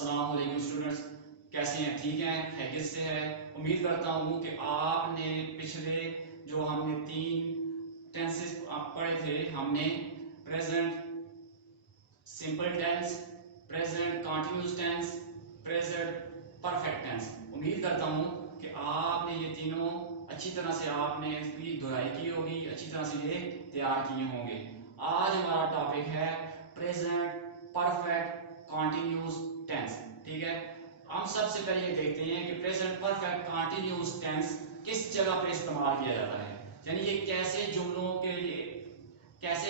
السلام علیکم اسٹوڈنٹس، کیسے ہیں؟ ٹھیک ہیں؟ خیریت سے ہے؟ امید کرتا ہوں کہ آپ نے پچھلے جو ہم نے 3 ٹینسز پڑھے تھے، ہم نے present simple tense, present continuous tense, present perfect tense. امید کرتا ہوں کہ آپ نے یہ تینوں اچھی طرح سے آپ نے اس کی دہرائی کی ہوگی، اچھی طرح سے یہ تیار کیے ہوں گے۔ آج ہمارا ٹاپک ہے پریزنٹ پرفیکٹ کنٹینیوس ٹینس۔ ٹھیک ہے، ہم سب سے پہلے یہ دیکھتے ہیں کہ پریزنٹ پرفیکٹ کنٹینیوس ٹینس کس جگہ پہ استعمال کیا جاتا ہے، یعنی یہ کیسے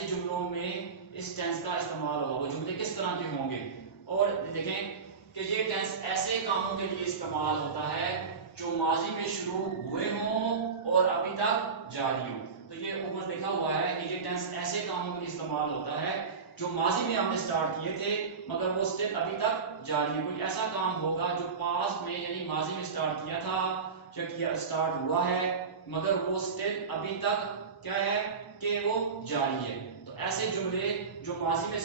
جملوں میں اس ٹینس کا استعمال ہوگا، وہ جملے کس طرح کے ہوں گے۔ اور دیکھیں کہ یہ ٹینس ایسے کاموں کے لیے استعمال ہوتا ہے جو ماضی میں شروع ہوئے ہوں اور ابھی تک جاری ہوں۔ تو یہ اوپر لکھا ہوا ہے کہ یہ ٹینس ایسے کاموں کے لیے استعمال ہوتا ہے جو ماضی میں ہم نے سٹارٹ کیے تھے مگر وہ سٹل ابھی تک جاری ہے۔ کوئی ایسا کام ہوگا جو پاسٹ میں یعنی ماضی میں سٹارٹ کیا تھا یا سٹارٹ ہوا ہے مگر وہ سٹل ابھی تک کیا ہے کہ وہ جاری ہے۔ تو ایسے جملے جو ماضی میں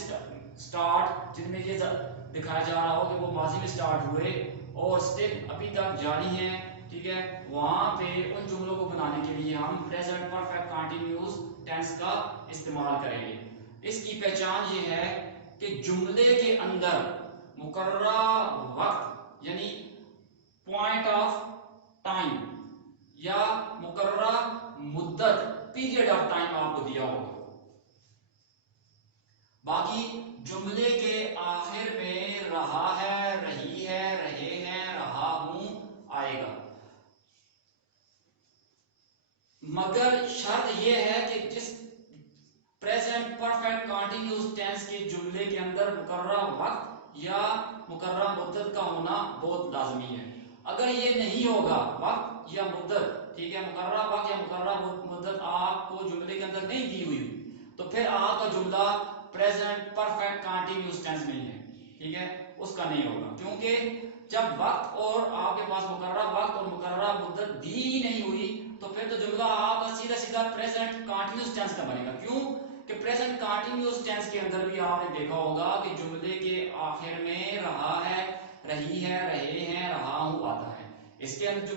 سٹارٹ، جن میں یہ دکھایا جا رہا ہو کہ وہ ماضی میں سٹارٹ ہوئے اور سٹل ابھی تک جاری ہیں، ٹھیک ہے، وہاں پہ ان جملوں کو بنانے کے لیے ہم پریزنٹ پرفیکٹ کنٹینیوس ٹینس کا استعمال کریں گے۔ اس کی پہچان یہ ہے کہ جملے کے اندر مقررہ وقت یعنی پوائنٹ آف ٹائم یا مقررہ مدت پیریڈ آف ٹائم آپ کو دیا ہوگا، باقی جملے کے آخر میں رہا ہے، رہی ہے، رہے ہیں، رہا ہوں آئے گا، مگر شرط یہ ہے کہ جس پریزنٹ پرفیکٹ کنٹینیوس ٹینس کے جملے کے اندر مقررہ وقت یا مقررہ مدت کا ہونا بہت لازمی ہے۔ اگر یہ نہیں ہوگا وقت یا مدت، ٹھیک ہے، مقررہ وقت یا مقررہ مدت آپ کو جملے کے اندر نہیں دی ہوئی تو پھر آپ کا جملہ پریزنٹ پرفیکٹ کنٹینیوس ٹینس نہیں ہے، ٹھیک ہے، اس کا نہیں ہوگا، کیونکہ جب وقت اور آپ کے پاس مقررہ وقت اور مقررہ مدت دی نہیں ہوئی تو پھر تو جملہ آپ کا سیدھا سیدھا پریزنٹ کنٹینیوس ٹینس کا بنے گا۔ کیوں کہ پریزنٹ کنٹینیوس ٹینس کے اندر بھی آپ نے دیکھا ہوگا کہ جملے کے آخر میں رہا ہے، رہی ہے، رہے ہیں، رہا ہوں آتا ہے۔ اس کے اندر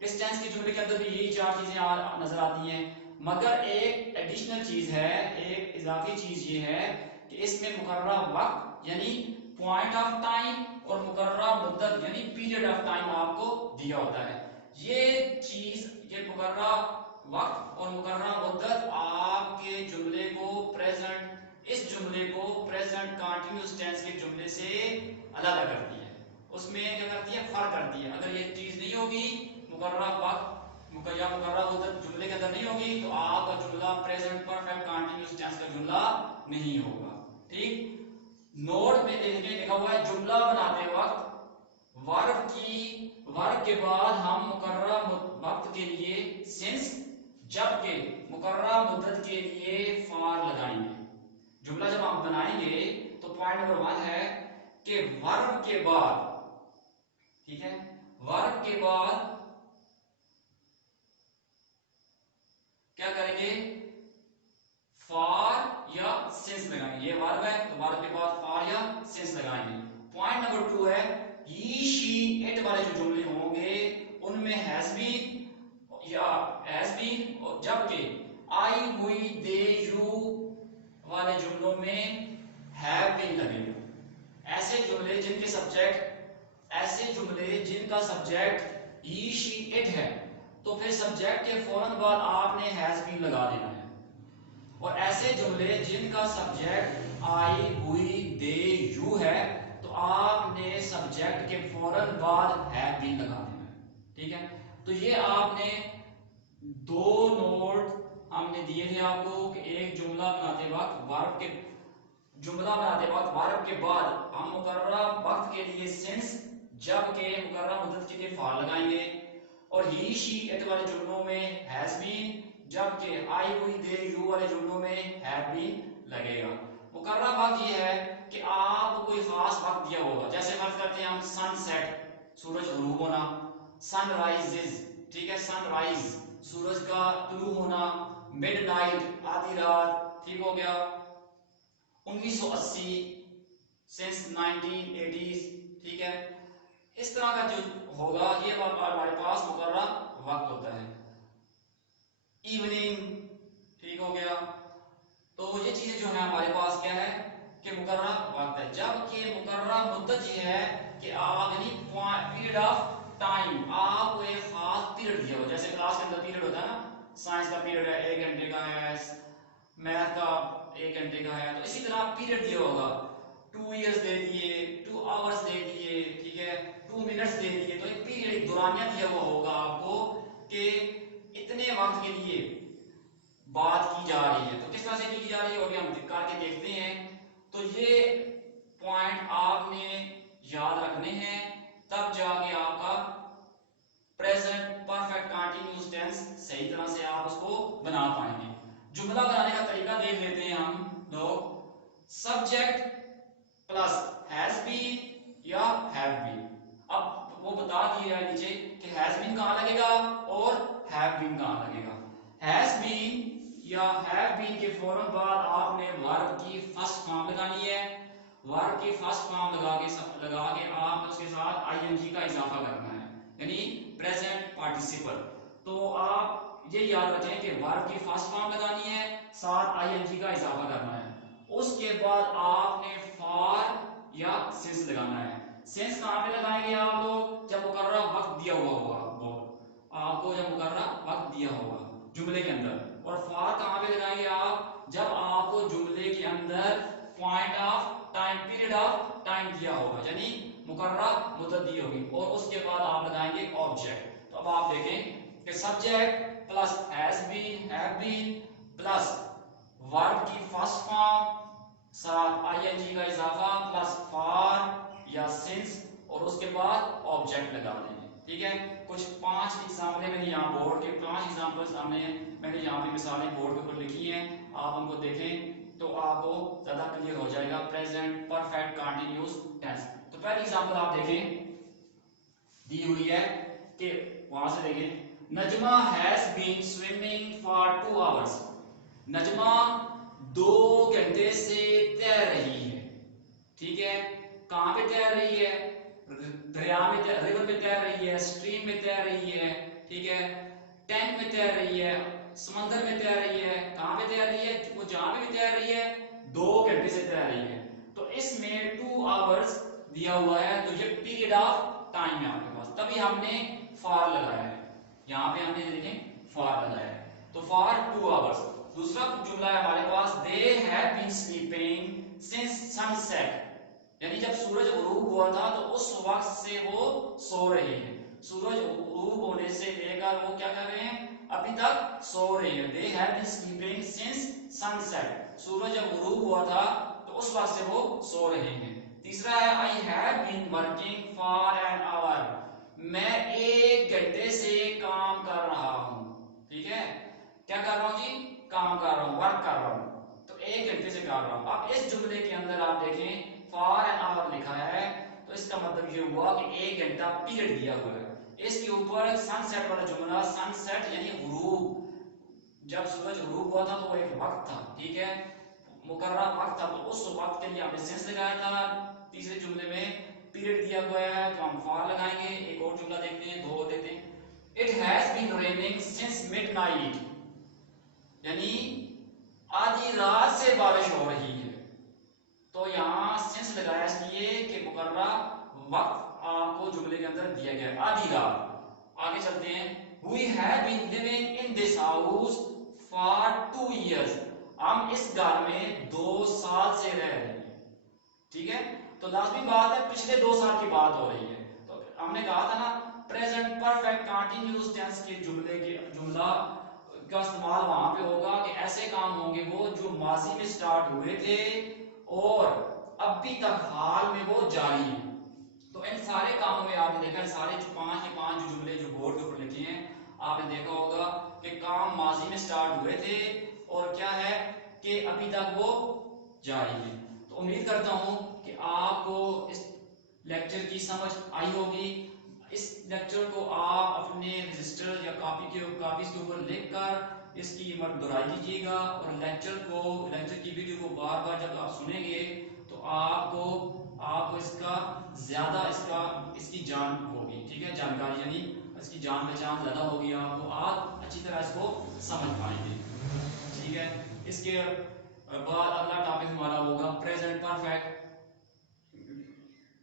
اس ٹینس کے جملے کے اندر بھی یہی 4 چیزیں نظر آتی ہیں، مگر ایک ایڈیشنل چیز ہے، ایک اضافی چیز یہ ہے کہ اس میں مقررہ وقت یعنی پوائنٹ آف ٹائم اور مقررہ مدت یعنی پیریڈ آف ٹائم آپ کو دیا ہوتا ہے۔ یہ چیز، یہ مقررہ وقت اور مقررہ مدت آپ کے جملے کو اس جملے کو پریزنٹ کنٹینیوس ٹینس کے جملے سے علیحدہ کرتی ہے، اس میں کیا کرتی ہے، فرق کرتی ہے۔ اگر یہ چیز نہیں ہوگی، مقررہ وقت یا مقررہ مدت جملے کے اندر نہیں ہوگی تو آپ کا جملہ پریزنٹ پرفیکٹ کنٹینیوس ٹینس کا جملہ نہیں ہوگا۔ ٹھیک، نوٹ میں لکھا ہوا ہے جملہ بناتے وقت ورب کے بعد ہم مقررہ وقت کے لیے سنس جبکہ مقررہ مدت کے لیے فار لگائیں گے۔ جملہ جب ہم بنائیں گے تو پوائنٹ نمبر 1 ہے کہ ورب کے بعد، ٹھیک ہے، ورب کے بعد کیا کریں گے، فار یا سنس لگائیں گے۔ یہ ورب ہے تو ورب کے بعد فار یا سنس لگائیں گے۔ پوائنٹ نمبر 2 ہے ہی شی اٹ والے جو جملے ہوں گے ان میں ہیز بین یا ہیز بین، جبکہ آئی وی دے یو والے جملوں میں ہیو بین لگے گا۔ ایسے جملے جن کا سبجیکٹ ہی شی اٹ ہے تو پھر سبجیکٹ کے فوراً بعد آپ نے ہیز بین لگا دینا ہے، اور ایسے جملے جن کا subject I we they you ہے تو آپ نے سبجیکٹ کے فوراً بعد ہیو بین لگا دینا ہے، ٹھیک ہے۔ تو یہ آپ نے 2 نوٹ ہم نے دیے تھے آپ کو کہ ایک جملہ بناتے وقت ورب کے بعد ہم مقررہ وقت کے لیے سنس جبکہ مقررہ مدت کے لیے فار لگائیں گے، اور ہی شی اٹ والے جملوں میں ہیز بین جبکہ آئی وی دے یو والے جملوں میں ہیو بین لگے گا۔ مقررہ وقت یہ ہے کہ آپ کو کوئی خاص وقت دیا ہوگا، جیسے فرض کرتے ہیں ہم سن سیٹ سورج غروب ہونا، سن رائزز، ٹھیک ہے، سن رائز سورج کا طلوع ہونا، مڈ نائٹ آدھی رات، ٹھیک ہو گیا، 1980 سنس 1980 ठीक है। इस तरह का जो होगा ये हमारे पास मुकर्रर वक्त होता है। इवनिंग, ठीक हो गया। तो ये चीजें जो है हमारे पास क्या है कि मुकर्रर वक्त है। जबकि मुकर्रर मुद्दत ये है कि आप यानी पीरियड ऑफ टाइम, आपको एक खास पीरियड दिया हो, जैसे क्लास के अंदर पीरियड होता है ना, साइंस का पीरियड है 1 घंटे का है, मैथ का 1 घंटे का है, तो इसी तरह पीरियड दिया होगा, 2 इयर्स दे दिए, 2 आवर्स दे दिए, ठीक है, 2 मिनट्स दे दिए। तो एक पीरियड, एक दौरानिया दिया हुआ होगा आपको कि इतने वक्त के लिए बात की जा रही है। तो किस तरह से की जा रही है अभी हम करके देखते हैं। तो ये पॉइंट आपने याद रखने हैं, तब जाके आपका प्रेजेंट परफेक्ट कंटीन्यूअस टेंस सही तरह से आप उसको बना पाएंगे। जुमला बनाने का तरीका देख लेते हैं हम लोग। सब्जेक्ट प्लस हैज बीन या हैव बीन। अब वो बता दिया है नीचे कि हैज बीन कहां लगेगा और हैव बीन कहां लगेगा। हैज बीन या हैव बीन के फौरन बाद आपने वर्ब की फर्स्ट फॉर्म लगानी है। वर्ब की फर्स्ट फॉर्म लगा के आप उसके साथ आईएनजी का इजाफा करना है, यानी प्रेजेंट पार्टिसिपल। तो आप ये याद रखें कि वर्ब की फर्स्ट फॉर्म लगानी है, साथ आईएनजी का इजाफा करना है। उसके बाद आपने फॉर या सिंस लगाना है। सिंस कहां पे लगाएंगे आप लोग, जब मुकर्रर वक्त दिया हुआ होगा, वो आपको जब मुकर्रर वक्त दिया होगा जुमले के अंदर। और फॉर कहां पे लगाएंगे आप, जब आपको जुमले के अंदर point of time, period of time दिया होगा, यानी मुकर्रर मुद्दत दी होगी। और उसके बाद आप लगाएंगे ऑब्जेक्ट। तो अब आप देखें कि subject plus has been, have been plus verb की फर्स्ट फॉर्म साथ आईएनजी का इजाफा प्लस फॉर या सिंस, और उसके बाद ऑब्जेक्ट लगा देंगे। ठीक है, कुछ 5 एग्जाम्पल मैंने यहाँ बोर्ड के 5 एग्जाम्पल्स मैंने यहाँ पे मिसालें बोर्ड के ऊपर लिखी हैं, आप उनको देखें तो आपको ज्यादा क्लियर हो जाएगा प्रेजेंट परफेक्ट कंटीन्यूअस टेंस। तो पहली एग्जांपल आप देखें, दी हुई है कि वहां से देखें, Najma has been swimming for 2 hours. Najma 2 घंटे से तैर रही है। ठीक है, कहां पे तैर रही है, दरिया में, रिवर में तैर रही है, स्ट्रीम में तैर रही है, ठीक है, टैंक में तैर रही है, समंदर में तैर रही है। कहां पे तैर रही है, वो जहां पे भी तैर रही है 2 घंटे से तैर रही है। तो इसमें 2 आवर्स दिया हुआ है, तो ये पीरियड ऑफ टाइम है आपके पास, तभी हमने फॉर लगाया है। यहाँ पे हमने देखें फॉर लगाया है, तो फॉर 2 आवर्स। दूसरा जुमला है हमारे पास, they have been sleeping since sunset, यानी जब सूरज गुरूब हुआ था तो उस वक्त से वो सो रहे हैं। सूरज गुरूब होने से लेकर वो क्या कर रहे हैं, अभी तक सो रहे हैं। They have been sleeping since sunset, सूरज जब गुरूब हुआ था तो उस वक्त से वो सो रहे हैं। तीसरा है, I have been working for an hour, मैं 1 घंटे से काम कर रहा हूं। ठीक है, क्या कर रहा हूं जी, काम कर रहा हूं, वर्क कर रहा हूं, तो 1 घंटे से कर रहा हूं। अब इस जुमले के अंदर आप देखें फॉर एन आवर लिखा है, तो इसका मतलब ये हुआ कि 1 घंटा पीरियड दिया हुआ है। इसके ऊपर सनसेट वाला जुमला, सनसेट यानी गुरूब, जब सूरज गुरूब हुआ था तो वो एक वक्त था, ठीक है, मुकर्रर वक्त था, तो उस वक्त के लिए हमने सेंस लगाया था। तीसरे जुमले में पीरियड दिया हुआ है तो हम फॉर लगाएंगे। एक और जुमला देखते हैं, 2 देते हैं, it has been raining since midnight, यानी आधी रात से बारिश हो रही है। तो यहाँ सेंस लगाया इसलिए कि मुकर्रर वक्त आपको जुमले के अंदर दिया गया है, आधी रात। आगे चलते हैं, we have been living in this house for 2 years, हम इस घर में 2 साल से रह रहे हैं। ठीक है, तो लाजमी बात है पिछले 2 साल की बात हो रही है। तो हमने कहा था ना प्रेजेंट परफेक्ट कंटीन्यूअस टेंस के जुमला का इस्तेमाल वहां पे होगा कि ऐसे काम होंगे वो जो माजी में स्टार्ट हुए थे और अभी तक हाल में वो जारी है। तो इन सारे कामों में आपने देखा, सारे जो 5 के 5 जुमले जो बोर्ड के ऊपर लिखे हैं, आपने देखा होगा कि काम माजी में स्टार्ट हुए थे और क्या है कि अभी तक वो जारी है। तो उम्मीद करता हूं कि आपको इस लेक्चर की समझ आई होगी। इस लेक्चर को आप अपने रजिस्टर या कापी के ऊपर लिखकर इसकी दोहराई कीजिएगा, और लेक्चर की वीडियो को बार बार जब आप सुनेंगे तो आपको آپ کو اس کا زیادہ اس کی جان ہوگی، ٹھیک ہے، جانکاری یعنی اس کی جان پہچان زیادہ ہوگی، آپ اچھی طرح اس کو سمجھ پائیں گے، ٹھیک ہے۔ اس کے بعد اگلا ٹاپک ہمارا ہوگا پریزنٹ پرفیکٹ،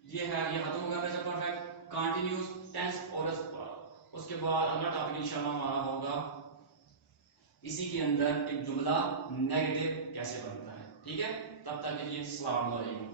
یہ ختم ہوگا پریزنٹ پرفیکٹ کنٹینیوس ٹینس، اور اس کے بعد اگلا ٹاپک انشاءاللہ ہمارا ہوگا اسی کے اندر ایک جملہ نیگیٹو کیسے بنتا ہے، ٹھیک ہے۔ تب تک کے لیے السلام علیکم۔